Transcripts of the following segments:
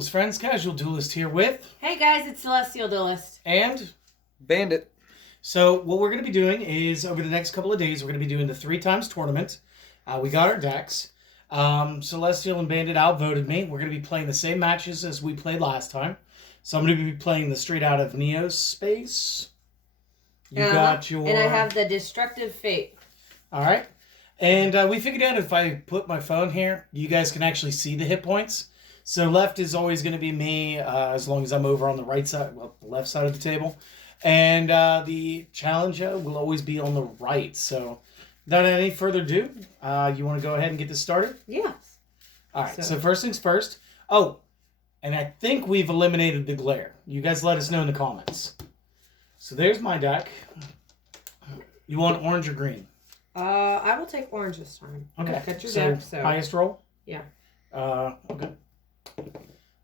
Friends, Casual Duelist here with... Hey guys, it's Celestial Duelist. And... Bandit. So, what we're going to be doing is, over the next couple of days, we're going to be doing the 3x tournament. We got our decks. Celestial and Bandit outvoted me. We're going to be playing the same matches as we played last time. So, I'm going to be playing the straight out of Neo's space. You got your... And I have the Destructive Fate. Alright. And we figured out if I put my phone here, you guys can actually see the hit points. So left is always going to be me, as long as I'm over on the right side, well, the left side of the table. And the challenger will always be on the right. So without any further ado, you want to go ahead and get this started? Yes. All right, so first things first. Oh, and I think we've eliminated the glare. You guys let us know in the comments. So there's my deck. You want orange or green? I will take orange this time. Okay. Cut your So deck, so highest roll? yeah. Okay.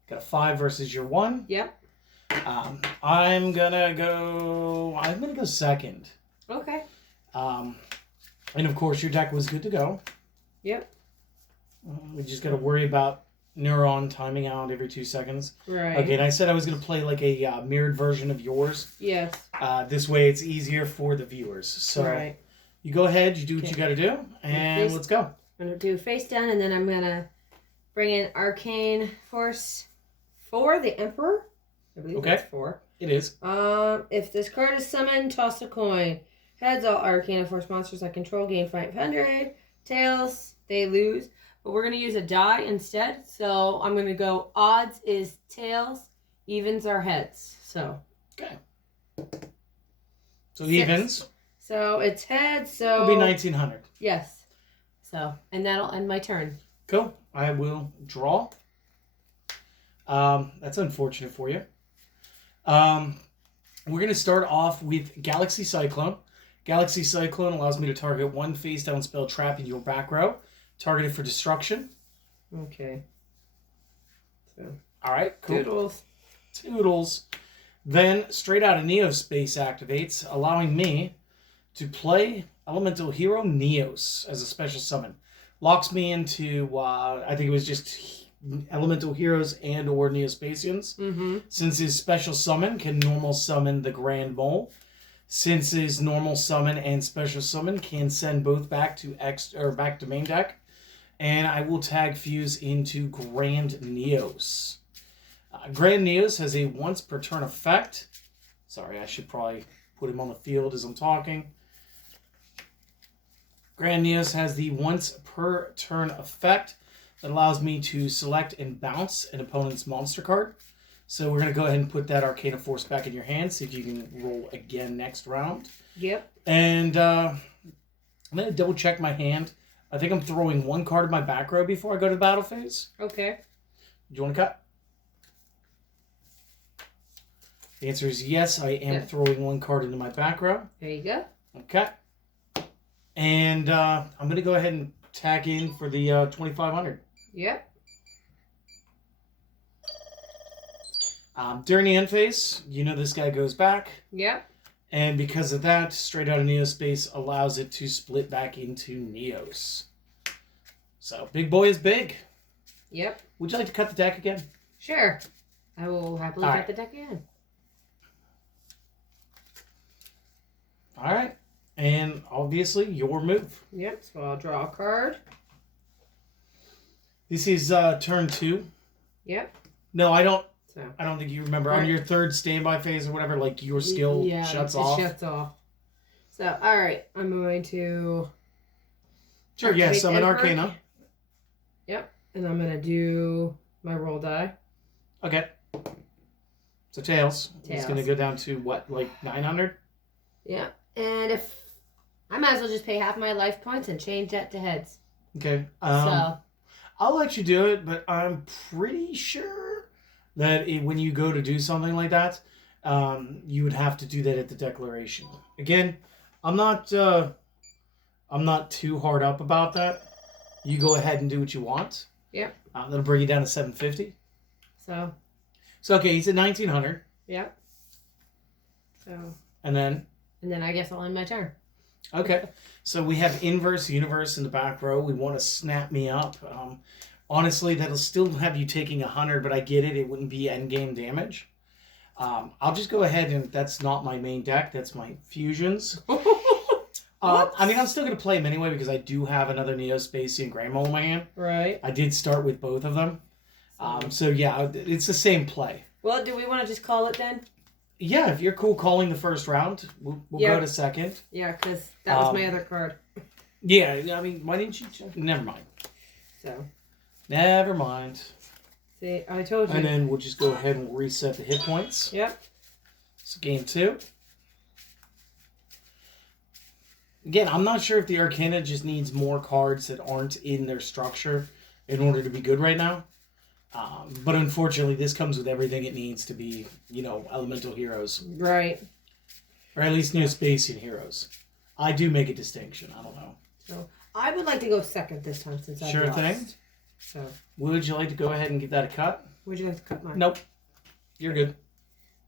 Got a 5 versus your 1. Yep. I'm gonna go second. Okay. And of course your deck was good to go. Yep. We just gotta worry about Neuron timing out every 2 seconds. Right. Okay, and I said I was gonna play like a mirrored version of yours. Yes. This way it's easier for the viewers. So right. You go ahead, you do what you gotta do, and let's go. I'm gonna do face down, and then I'm gonna bring in Arcane Force for the Emperor. I believe that's 4. It is. If this card is summoned, toss a coin. Heads, all Arcane Force monsters I control gain 500. Tails, they lose. But we're going to use a die instead. So I'm going to go odds is tails, evens are heads. So. Okay. So 6. Evens. So it's heads, so. It'll be 1900. Yes. So, and that'll end my turn. Cool. I will draw. That's unfortunate for you. We're going to start off with Galaxy Cyclone. Galaxy Cyclone allows me to target 1 face-down spell trap in your back row. Targeted for destruction. Okay. So. Alright, cool. Toodles. Toodles. Then, straight out of Neo Space activates, allowing me to play Elemental Hero Neos as a special summon. Locks me into, I think it was just Elemental Heroes and or Neospatians. Mm-hmm. Since his special summon can normal summon the Grand Mole. Since his normal summon and special summon can send both back to back to main deck. And I will tag Fuse into Grand Neos. Grand Neos has a once per turn effect. Sorry, I should probably put him on the field as I'm talking. Grand Neos has the once per turn effect that allows me to select and bounce an opponent's monster card. So we're going to go ahead and put that Arcana Force back in your hand, see if you can roll again next round. Yep. And I'm going to double check my hand. I think I'm throwing 1 card in my back row before I go to the battle phase. Okay. Do you want to cut? The answer is yes, I am throwing 1 card into my back row. There you go. Okay. And I'm going to go ahead and tag in for the 2500. Yep. During the end phase, you know this guy goes back. Yep. And because of that, straight out of Neospace allows it to split back into Neos. So, big boy is big. Yep. Would you like to cut the deck again? Sure. I will happily cut the deck again. All right. And obviously, your move. Yep. So I'll draw a card. This is turn 2. Yep. No, I don't. So. I don't think you remember. On your 3rd standby phase or whatever, like your skill shuts off. Shuts off. So, all right. I'm going to. Sure, yeah, summon Arcana. Yep. And I'm going to do my roll die. Okay. So, Tails. It's going to go down to what, like 900? Yeah. And if. I might as well just pay half my life points and change that to heads. Okay. So. I'll let you do it, but I'm pretty sure that when you go to do something like that, you would have to do that at the declaration. Again, I'm not too hard up about that. You go ahead and do what you want. Yep. That'll bring you down to 750. So okay, he's at 1900. Yep. So. And then I guess I'll end my turn. Okay. So we have Inverse Universe in the back row. We want to snap me up. Honestly, that'll still have you taking 100, but I get it. It wouldn't be endgame damage. I'll just go ahead and that's not my main deck. That's my fusions. I mean, I'm still going to play them anyway because I do have another Neospacey and Grand Mole in my hand. Right. I did start with both of them. So yeah, it's the same play. Well, do we want to just call it then? Yeah, if you're cool calling the first round, we'll go to second. Yeah, because that was my other card. Yeah, I mean, why didn't you... Never mind. So. Never mind. See, I told you. And then we'll just go ahead and reset the hit points. Yep. So game 2. Again, I'm not sure if the Arcana just needs more cards that aren't in their structure in order to be good right now. But unfortunately, this comes with everything it needs to be, elemental heroes. Right. Or at least Neospacey heroes. I do make a distinction. I don't know. So I would like to go second this time since I lost. Thing. So. Would you like to go ahead and give that a cut? Would you like to cut mine? Nope. You're good.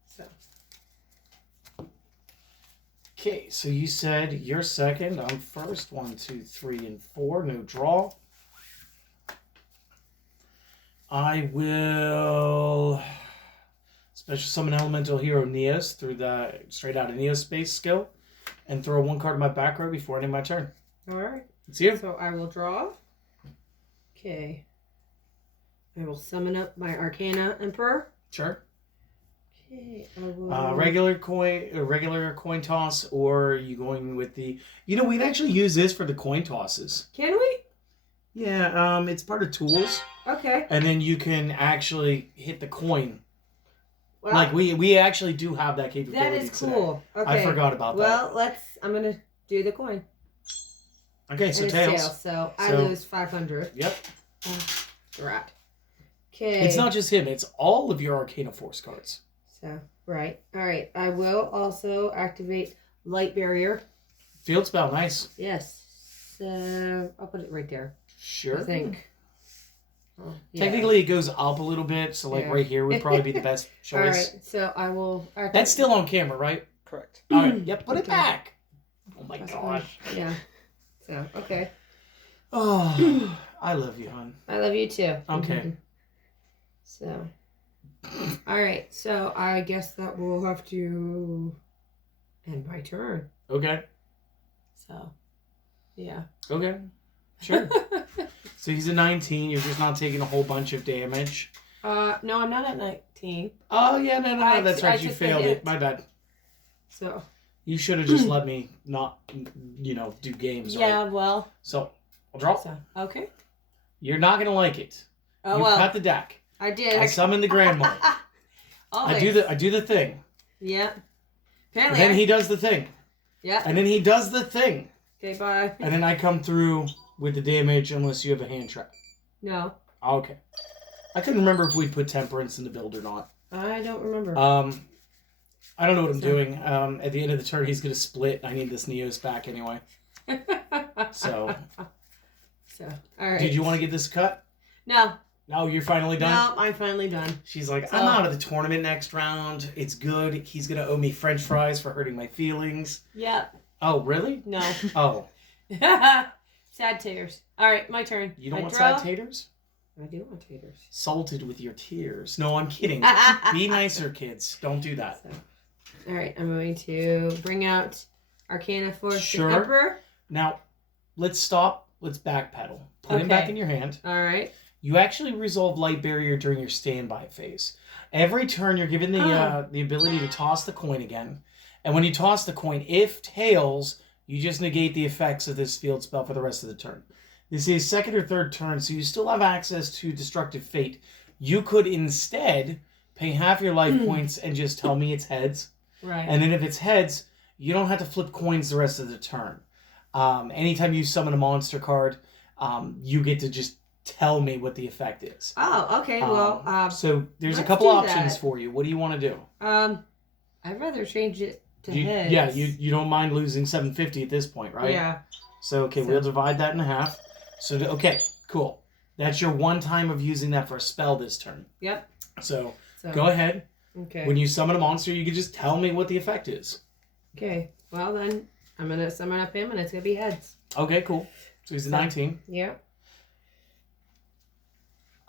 So. Okay, so you said you're second. I'm first. 1, 2, 3, and 4. No draw. I will special summon Elemental Hero Neos through the straight out of Neospace skill and throw 1 card in my back row before ending my turn. Alright. It's you. So I will draw. Okay. I will summon up my Arcana Emperor. Sure. Okay, I will... regular coin toss, or are you going with the... we'd actually use this for the coin tosses. Can we? Yeah, it's part of tools. Okay. And then you can actually hit the coin. Well, like, we actually do have that capability. that is cool. Today. Okay. I forgot about that. Well, I'm going to do the coin. Okay, so and tails. Tails, so I lose 500. Yep. Drat. Okay. It's not just him, it's all of your Arcana Force cards. So, right. Alright, I will also activate Light Barrier. Field spell, nice. Yes. So, I'll put it right there. Sure. I think. Oh, yeah. Technically, it goes up a little bit, so right here would probably be the best choice. Alright, so I will... That's still on camera, right? Correct. Alright, yep, put it back. Oh my gosh. Yeah. So, okay. Oh, I love you, hon. I love you too. Okay. So, alright, so I guess that will have to end my turn. Okay. So, yeah. Okay. Sure. So he's a 19. You're just not taking a whole bunch of damage. No, I'm not at 19. Oh, yeah, no. That's right. You took the failed hit. it. My bad. So. You should have just let me not, do games, right? Yeah, well. So, I'll draw. So, okay. You're not going to like it. Oh, you well. cut the deck. I did. I summon the Grand Mole. I do the thing. Yeah. And Apparently. then he does the thing. Yeah. And then he does the thing. Okay, bye. And then I come through with the damage unless you have a hand trap. No. Okay. I couldn't remember if we put Temperance in the build or not. I don't remember. I don't know what I'm doing. At the end of the turn, he's going to split. I need this Neos back anyway. So, all right. did you want to get this cut? No. No, you're finally done? No, I'm finally done. She's like, I'm out of the tournament next round. It's good. He's going to owe me French fries for hurting my feelings. Yep. Oh, really? No. Oh. Sad taters. All right, my turn. You don't want sad taters? I do want taters. Salted with your tears. No, I'm kidding. Be nicer, kids. Don't do that. So, all right, I'm going to bring out Arcana Force Sure. Emperor. Now, let's stop. Let's backpedal. Put him back in your hand. All right. You actually resolve Light Barrier during your standby phase. Every turn, you're given the ability to toss the coin again. And when you toss the coin, if tails, you just negate the effects of this field spell for the rest of the turn. This is second or third turn, so you still have access to Destructive Fate. You could instead pay half your life points and just tell me it's heads. Right. And then if it's heads, you don't have to flip coins the rest of the turn. Anytime you summon a monster card, you get to just tell me what the effect is. Oh, okay. Well, so there's a couple options for you. What do you want to do? I'd rather change it to heads. Yeah, you don't mind losing 750 at this point, right? Yeah. So, okay, we'll divide that in half. So, okay, cool. That's your one time of using that for a spell this turn. Yep. So go ahead. Okay. When you summon a monster, you can just tell me what the effect is. Okay. Well, then I'm going to summon up him, and it's going to be heads. Okay, cool. So he's a 19. Yeah.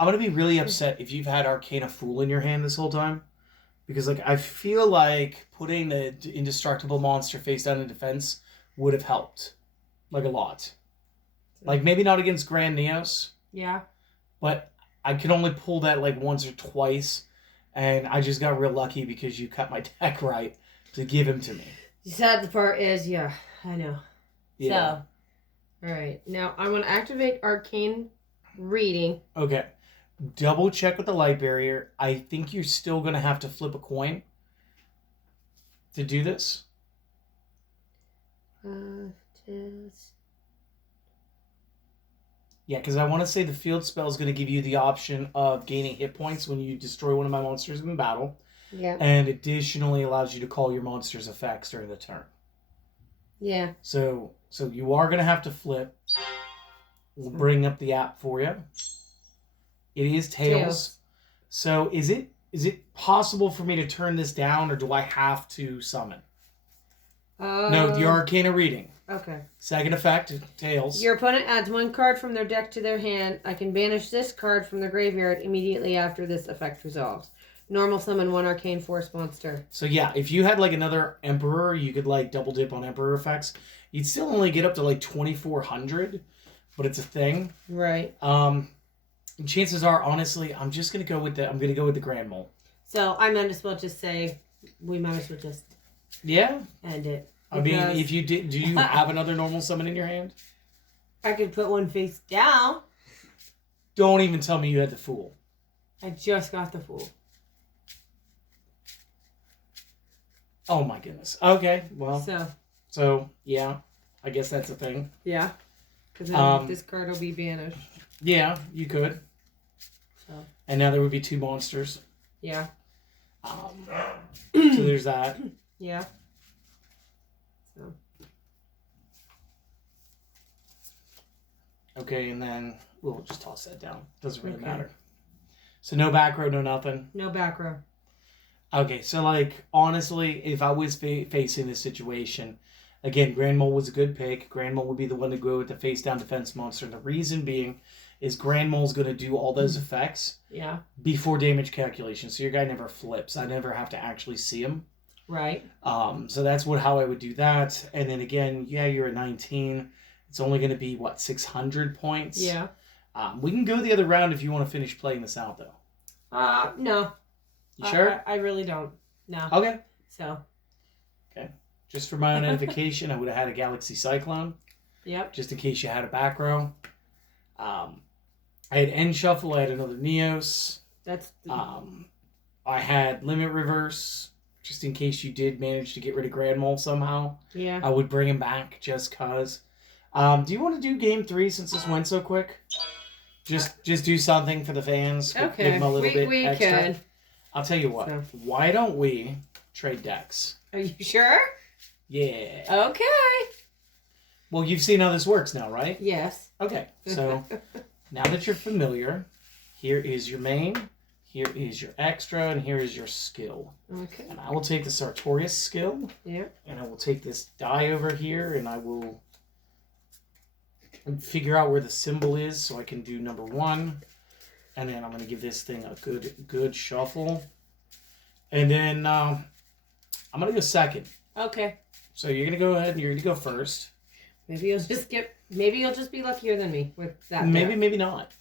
I'm gonna be really upset if you've had Arcana Fool in your hand this whole time. Because, like, I feel like putting the indestructible monster face down in defense would have helped. Like, a lot. Like, maybe not against Grand Neos. Yeah. But I could only pull that, like, once or twice. And I just got real lucky because you cut my deck right to give him to me. The sad part is, yeah, I know. Yeah. So, alright. Now, I'm going to activate Arcane Reading. Okay. Double check with the light barrier. I think you're still going to have to flip a coin to do this. Yeah, because I want to say the field spell is going to give you the option of gaining hit points when you destroy one of my monsters in battle. Yeah. And additionally allows you to call your monster's effects during the turn. Yeah. So you are going to have to flip. We'll bring up the app for you. It is Tails. So is it possible for me to turn this down, or do I have to summon? No, the Arcana Reading. Okay. Second effect, Tails. Your opponent adds one card from their deck to their hand. I can banish this card from their graveyard immediately after this effect resolves. Normal summon one Arcane Force monster. So yeah, if you had like another Emperor, you could like double dip on Emperor effects. You'd still only get up to like 2,400, but it's a thing. Right. And chances are, honestly, I'm gonna go with the Grand Mole. So I might as well just say we might as well just end it. I mean, if you did, do you have another normal summon in your hand? I could put one face down. Don't even tell me you had the Fool. I just got the Fool. Oh my goodness. Okay, well. So yeah, I guess that's a thing. Yeah. Because this card will be banished. Yeah, you could. So. And now there would be two monsters. Yeah. So there's that. Yeah. So. Okay, and then we'll just toss that down. Doesn't really matter. So no back row, no nothing. No back row. Okay, so like honestly, if I was facing this situation, again, Grand Mole was a good pick. Grand Mole would be the one to go with the face down defense monster. The reason being is Grand Mole's going to do all those effects before damage calculation. So your guy never flips. I never have to actually see him. Right. So that's how I would do that. And then again, yeah, you're at 19. It's only going to be, 600 points? Yeah. We can go the other round if you want to finish playing this out, though. No. You sure? I really don't. No. Okay. So. Okay. Just for my own edification, I would have had a Galaxy Cyclone. Yep. Just in case you had a back row. I had End Shuffle. I had another Neos. I had Limit Reverse. Just in case you did manage to get rid of Grand Mole somehow. Yeah. I would bring him back just cause. Do you want to do game 3 since this went so quick? Just do something for the fans. Okay. Give them a little bit we extra. could. I'll tell you what. So. Why don't we trade decks? Are you sure? Yeah. Okay. Well, you've seen how this works now, right? Yes. Okay. So now that you're familiar, here is your main, here is your extra, and here is your skill. Okay. And I will take the Sartorius skill. Yeah. And I will take this die over here, and I will figure out where the symbol is so I can do number 1. And then I'm going to give this thing a good shuffle. And then I'm going to go second. Okay. So you're going to go ahead and you're going to go first. Maybe you'll just be luckier than me with that. Maybe not.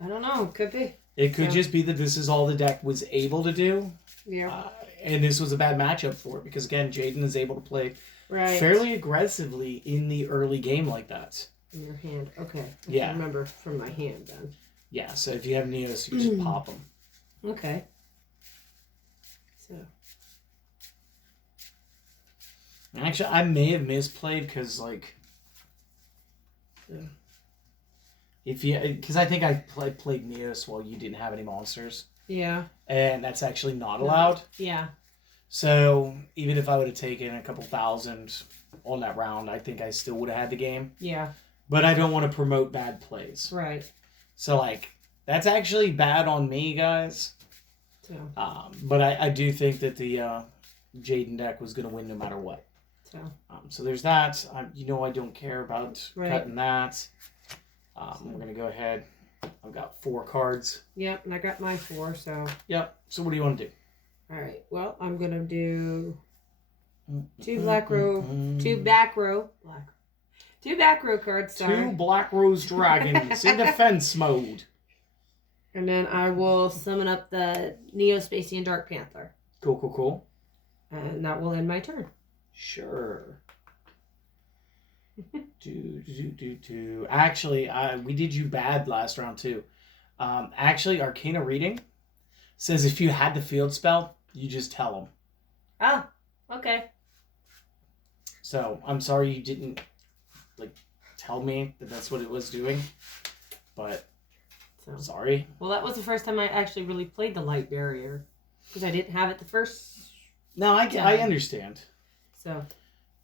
I don't know. Could be. It could just be that this is all the deck was able to do. Yeah. And this was a bad matchup for it because, again, Jaden is able to play fairly aggressively in the early game like that. In your hand. Okay. I remember from my hand then. Yeah, so if you have Neos, you just pop them. Okay. So. Actually, I may have misplayed because, like, because I think I played Neos while you didn't have any monsters. Yeah. And that's actually not allowed. Yeah. So even if I would have taken a couple thousand on that round, I think I still would have had the game. Yeah. But I don't want to promote bad plays. Right. So, like, that's actually bad on me, guys. So. But I do think that the Jaden deck was going to win no matter what. So there's that. I don't care about cutting that. We're going to go ahead I've got 4 cards. Yep, and I got my 4, so. Yep. So what do you want to do? All right. Well, I'm gonna do 2 back row cards. Sorry. 2 Black Rose Dragons in defense mode. And then I will summon up the Neo-Spacian Dark Panther. Cool. And that will end my turn. Sure. Actually, we did you bad last round too. Actually, Arcana Reading says if you had the field spell, you just tell them. Oh, okay. So I'm sorry you didn't tell me that that's what it was doing, but sorry. Well, that was the first time I actually really played the Light Barrier because I didn't have it the first. No, I understand. So.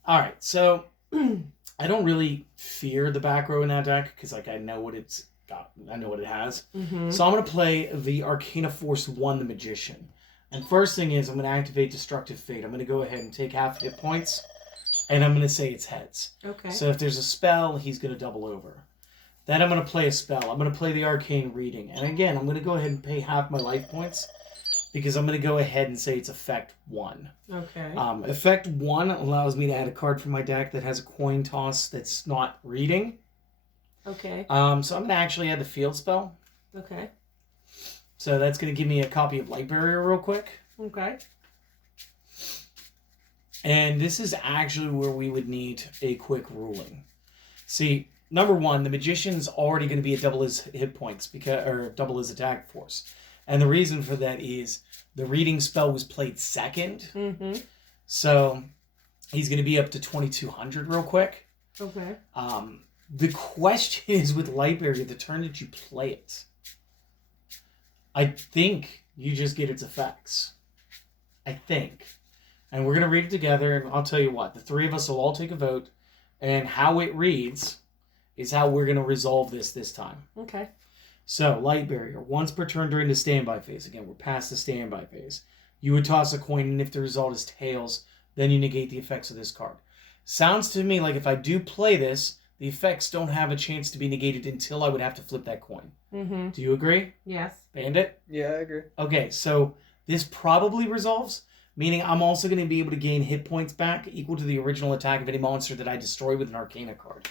All right, so I don't really fear the back row in that deck because I know what it's got. I know what it has. Mm-hmm. So I'm going to play the Arcana Force 1, the Magician. And first thing is I'm going to activate Destructive Fate. I'm going to go ahead and take half hit points, and I'm going to say it's heads. Okay. So if there's a spell, he's going to double over. Then I'm going to play a spell. I'm going to play the Arcane Reading. And again, I'm going to go ahead and pay half my life points because I'm going to go ahead and say it's Effect 1. Okay. Effect 1 allows me to add a card from my deck that has a coin toss that's not reading. Okay. So I'm going to actually add the field spell. Okay. So that's going to give me a copy of Light Barrier real quick. Okay. And this is actually where we would need a quick ruling. See, number 1, the Magician's already going to be a double his hit points or double his attack force. And the reason for that is the reading spell was played second. Mm-hmm. So he's going to be up to 2,200 real quick. Okay. The question is with Light Barrier, the turn that you play it, I think you just get its effects. I think. And we're going to read it together, and I'll tell you what, the 3 of us will all take a vote, and how it reads is how we're going to resolve this time. Okay. So, Light Barrier, once per turn during the standby phase. Again, we're past the standby phase. You would toss a coin, and if the result is tails, then you negate the effects of this card. Sounds to me like if I do play this, the effects don't have a chance to be negated until I would have to flip that coin. Mm-hmm. Do you agree? Yes. Bandit? Yeah, I agree. Okay, so this probably resolves, meaning I'm also going to be able to gain hit points back equal to the original attack of any monster that I destroy with an Arcana card.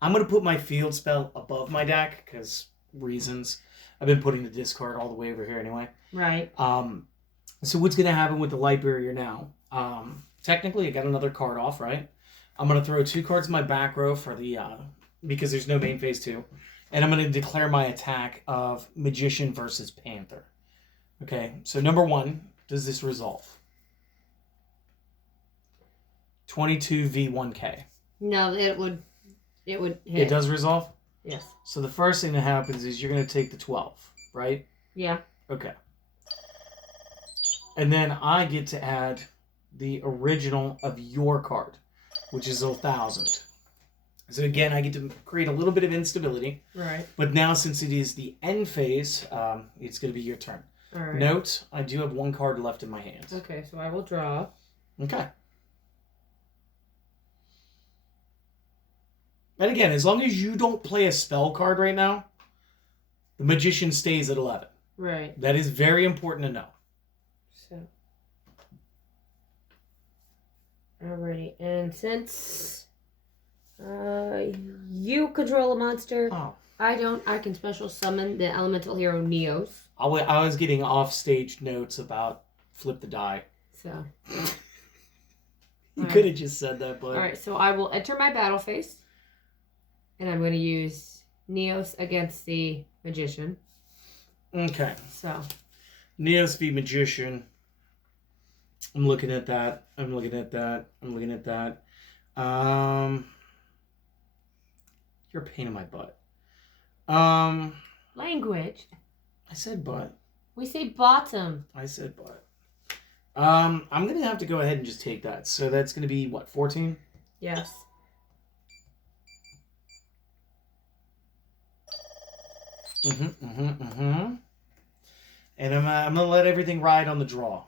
I'm going to put my field spell above my deck because reasons. I've been putting the discard all the way over here anyway. Right. So what's going to happen with the Light Barrier now? Technically, I got another card off, right? I'm going to throw 2 cards in my back row for the because there's no main phase 2. And I'm going to declare my attack of Magician versus Panther. Okay, so number 1, does this resolve? 22 V1K. No, it would hit. It does resolve? Yes. So the first thing that happens is you're going to take the 12, right? Yeah. Okay. And then I get to add the original of your card, which is 1,000. So again, I get to create a little bit of instability. Right. But now, since it is the end phase, it's going to be your turn. All right. Note, I do have 1 card left in my hand. Okay, so I will draw. Okay. And again, as long as you don't play a spell card right now, the Magician stays at 11. Right. That is very important to know. So. Alrighty, and since you control a monster, I don't. I can special summon the elemental hero Neos. I was getting off-stage notes about flip the die. So. You could have just said that, but... Alright, so I will enter my battle phase. And I'm going to use Neos against the Magician. Okay. So. Neos v. Magician. I'm looking at that. I'm looking at that. I'm looking at that. You're a pain in my butt. Language. I said butt. We say bottom. I said butt. I'm going to have to go ahead and just take that. So that's going to be, what, 14? Yes. And I'm going to let everything ride on the draw.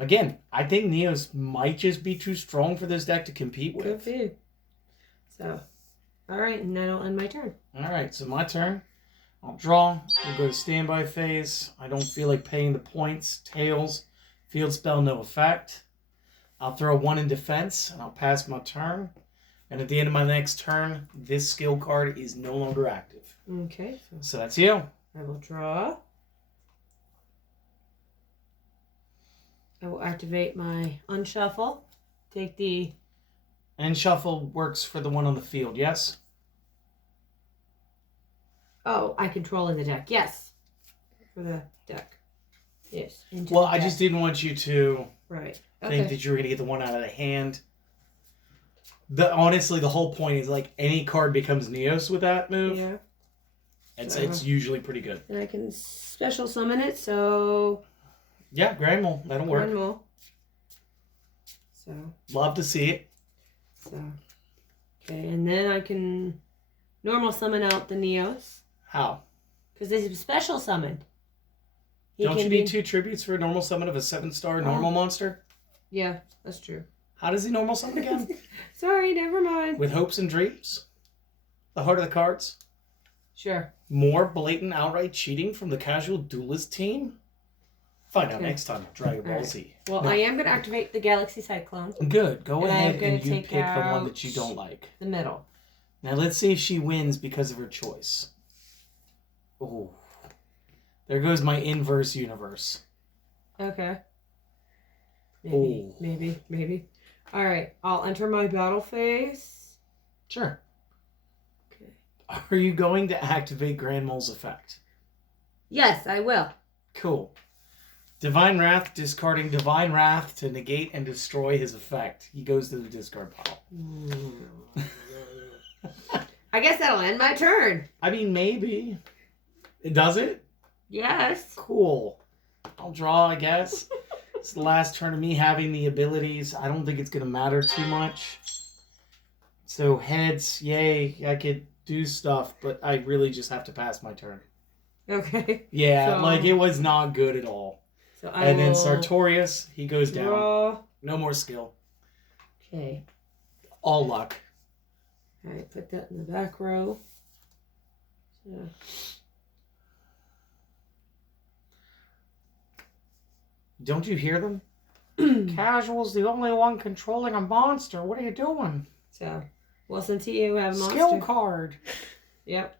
Again, I think Neos might just be too strong for this deck to compete with. Could be. So, All right, and then I'll end my turn. All right, so my turn. I'll draw. We'll go to standby phase. I don't feel like paying the points. Tails. Field spell, no effect. I'll throw 1 in defense, and I'll pass my turn. And at the end of my next turn, this skill card is no longer active. Okay. So that's you. I will draw. I will activate my unshuffle. Take the... And shuffle works for the one on the field, yes? Oh, I control in the deck. Yes. For the deck. Yes. Well, I just didn't want you to think that you were going to get the one out of the hand. Honestly, the whole point is like any card becomes Neos with that move. Yeah. It's usually pretty good. And I can special summon it, so... Yeah, Grand Mole. That'll work. Grand Mole. So... Love to see it. So... Okay, and then I can normal summon out the Neos. How? Because this is special summoned. Don't you need 2 tributes for a normal summon of a 7-star normal monster? Yeah, that's true. How does he normal summon again? Sorry, never mind. With hopes and dreams? The heart of the cards? Sure. More blatant outright cheating from the casual duelist team? Find out next time. Dragon Ball Z. Well, I am going to activate the Galaxy Cyclone. Good. Go ahead and you take pick the one that you don't like. The middle. Now let's see if she wins because of her choice. Oh. There goes my inverse universe. Okay. Ooh. Maybe. All right. I'll enter my battle phase. Sure. Okay. Are you going to activate Grand Mole's effect? Yes, I will. Cool. Divine Wrath, discarding Divine Wrath to negate and destroy his effect. He goes to the discard pile. I guess that'll end my turn. I mean, maybe. Does it? Yes. Cool. I'll draw, I guess. It's the last turn of me having the abilities. I don't think it's going to matter too much. So heads, yay, I could do stuff, but I really just have to pass my turn. Okay. Yeah, like it was not good at all. So and then Sartorius, he goes draw. down. No more skill. Okay. All luck. All right, put that in the back row. So. Don't you hear them? Casual's the only one controlling a monster. What are you doing? So, well, since you have a monster. Skill card. Yep.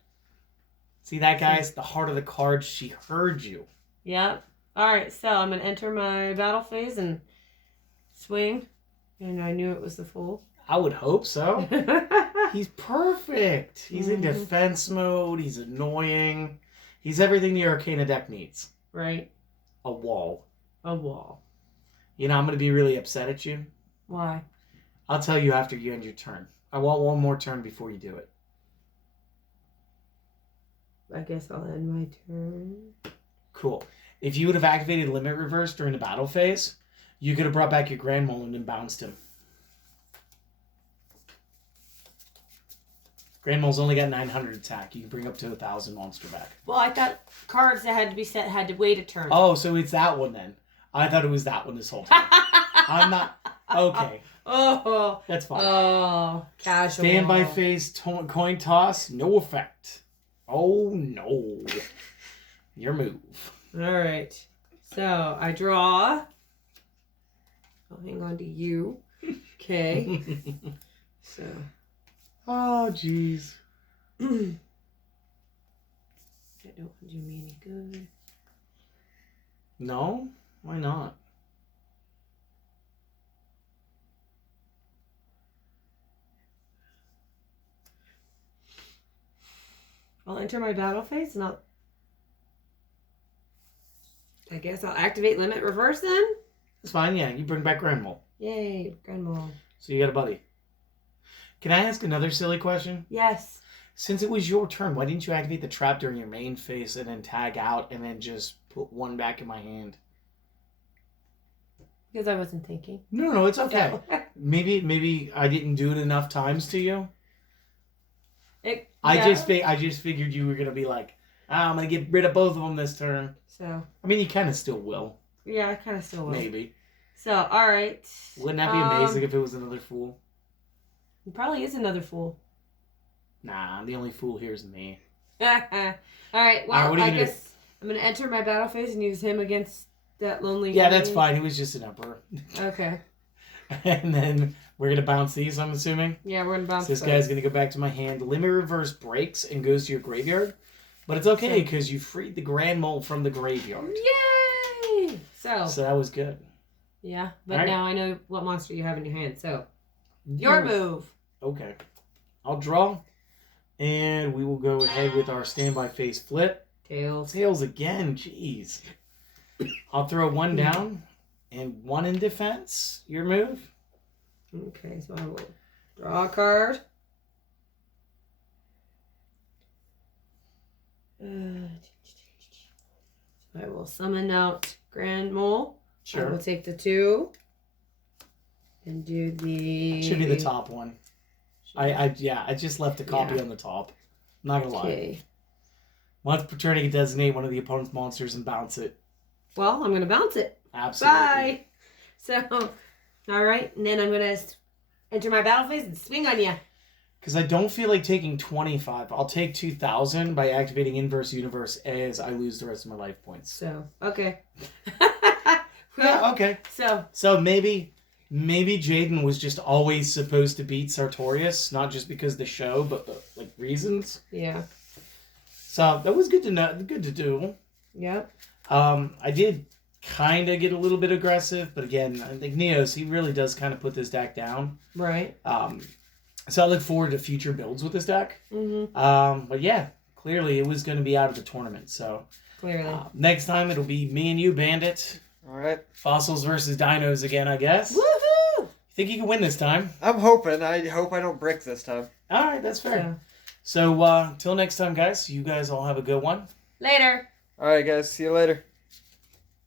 See that, guys? The heart of the card. She heard you. Yep. All right, so I'm going to enter my battle phase and swing. And I knew it was the Fool. I would hope so. He's perfect. He's in defense mode. He's annoying. He's everything the Arcana deck needs. Right. A wall. A wall. You know, I'm going to be really upset at you. Why? I'll tell you after you end your turn. I want one more turn before you do it. I guess I'll end my turn. Cool. If you would have activated Limit Reverse during the battle phase, you could have brought back your Grand Mole and bounced him. Grand Mole's only got 900 attack. You can bring up to 1,000 monster back. Well, I thought cards that had to be set had to wait a turn. Oh, so it's that one then. I thought it was that one this whole time. I'm not... Okay. Oh. That's fine. Oh, casual. Standby phase, coin toss, no effect. Oh, no. Your move. All right. So, I draw. I'll hang on to you. Okay. So. Oh, jeez. That don't do me any good. No? Why not? I'll enter my battle phase and I guess I'll activate Limit Reverse then? That's fine, yeah. You bring back Grand Mole. Yay, Grand Mole. So you got a buddy. Can I ask another silly question? Yes. Since it was your turn, why didn't you activate the trap during your main phase and then tag out and then just put one back in my hand? Because I wasn't thinking. No, it's okay. Maybe I didn't do it enough times to you. I just figured you were gonna be like, I'm gonna get rid of both of them this turn. So. I mean, you kind of still will. Yeah, I kind of still will. Maybe. So, all right. Wouldn't that be amazing if it was another Fool? It probably is another Fool. Nah, the only fool here is me. Alright, well, what are you I gonna guess I'm going to enter my battle phase and use him against that lonely Yeah, guy. that's fine. He was just an emperor. Okay. And then we're going to bounce these, I'm assuming. Yeah, we're going to bounce So this guy's going to go back to my hand. Limit reverse breaks and goes to your graveyard. But it's okay because you freed the Grand Mole from the graveyard. Yay! So that was good. Yeah, but Right. now I know what monster you have in your hand. So, your move. Okay. I'll draw. And we will go ahead with our standby face flip. Tails. Tails again. Jeez. I'll throw one down and one in defense. Your move. Okay, so I will draw a card. I will summon out Grand Mole. Sure. I will take the 2 and do the... Should be the top one. I just left a copy on the top. I'm not gonna lie. Once per turn, you can designate one of the opponent's monsters and bounce it. Well, I'm gonna bounce it. Absolutely. Bye. So, all right, and then I'm gonna enter my battle phase and swing on you. Because I don't feel like taking 25. I'll take 2,000 by activating Inverse Universe as I lose the rest of my life points. So, okay. Yeah, okay. So maybe Jaden was just always supposed to beat Sartorius, not just because of the show, but like reasons. Yeah. So that was good to know. Good to do. Yep. I did kind of get a little bit aggressive, but again, I think Neos, he really does kind of put this deck down. Right. So I look forward to future builds with this deck. Mm-hmm. But yeah, clearly it was going to be out of the tournament. So clearly, next time it'll be me and you, Bandit. All right. Fossils versus Dinos again, I guess. Woohoo! You think you can win this time? I'm hoping. I hope I don't brick this time. All right, that's fair. Yeah. So till next time, guys. You guys all have a good one. Later. All right, guys. See you later.